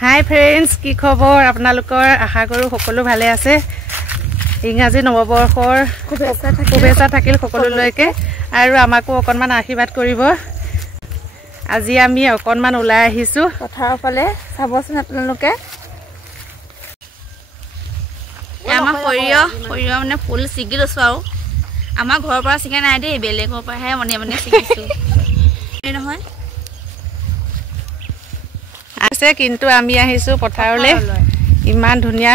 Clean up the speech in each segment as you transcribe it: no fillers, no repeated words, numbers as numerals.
হাই friends, কি খবৰ আপোনালোকৰ? আশা কৰোঁ সকলো ভালে আছে। ইংৰাজী নৱবৰ্ষৰ শুভেচ্ছা থাকিল সকলোলৈকে আৰু আমাকো অকণমান আশীৰ্বাদ কৰিব। আজি আমি অকণমান ওলাই আহিছোঁ পথাৰৰ ফালে। চাবচোন আপোনালোকে আমাৰ সৰিয়হ মানে ফুল ছিগি লৈছোঁ আৰু আমাৰ ঘৰৰ পৰা ছিগা নাই দেই, বেলেগৰ পৰাহে মনে ছিগিছোঁ নহয় আছে। কিন্তু আমি আহিছোঁ পথাৰলৈ। ইমান ধুনীয়া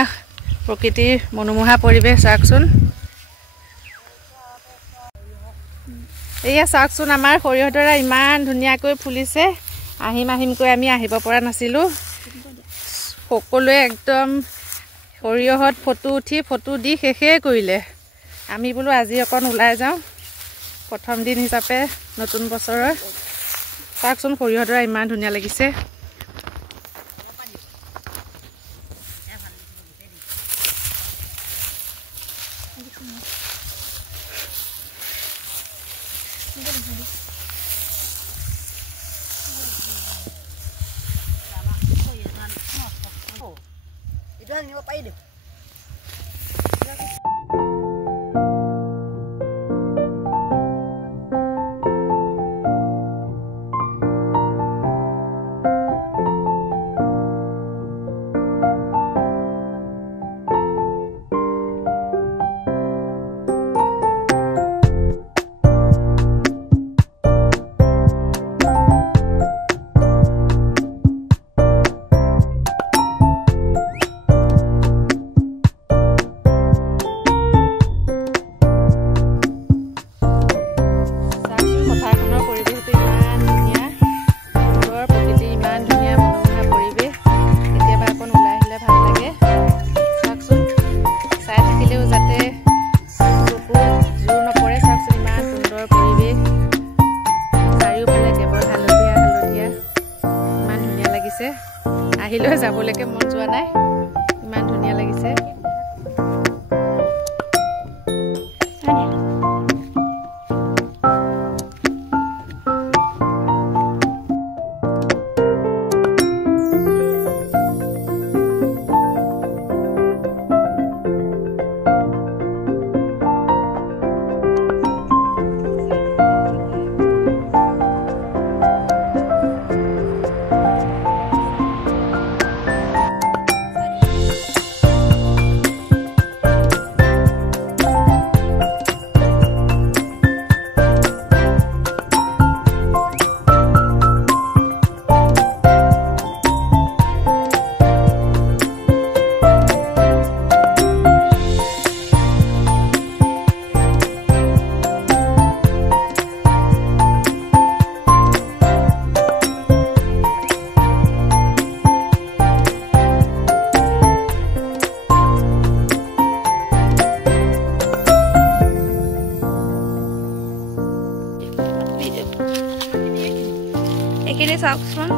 প্ৰকৃতিৰ মনোমোহা পৰিৱেশ চাওকচোন। এয়া চাওকচোন, আমাৰ সৰিয়হডৰা ইমান ধুনীয়াকৈ ফুলিছে। আহিমকৈ আমি আহিব পৰা নাছিলোঁ। সকলোৱে একদম সৰিয়হত ফটো দি শেষেই কৰিলে। আমি বোলো আজি অকণ ওলাই যাওঁ, প্ৰথম দিন হিচাপে নতুন বছৰৰ। চাওকচোন সৰিয়হডৰা ইমান ধুনীয়া লাগিছে। আহিলেও যাবলৈকে মন যোৱা নাই, ইমান ধুনীয়া লাগিছে। এইখিনি চাওকচোন।